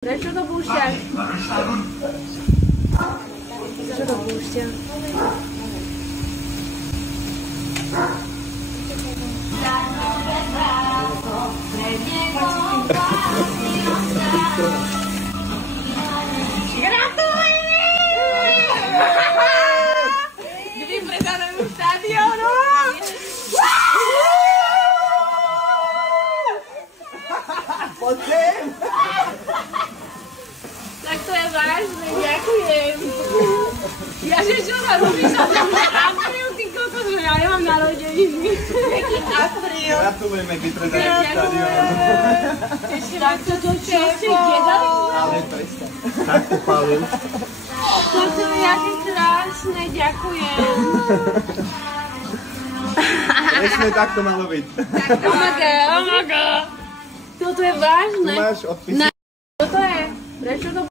Prečo to púšťaš? Prečo to púšťa? Gratulujem! K vypredanému štadiónu! Poďme! Tak to je vážne, ďakujem. Ja že čo sa robíš na tom apríl, ty kokos, že ja nemám narodeniny. Jaký apríl? Gratulujeme k vypredanému štadiónu. Tak to čo ste dedali? Ale prestaň. Tak to Pavel. Toto je jaké krásne, ďakujem. Presne tak to malo byť. Oh my god. Toto je vážne. Tu máš odpis. Toto je, prečo to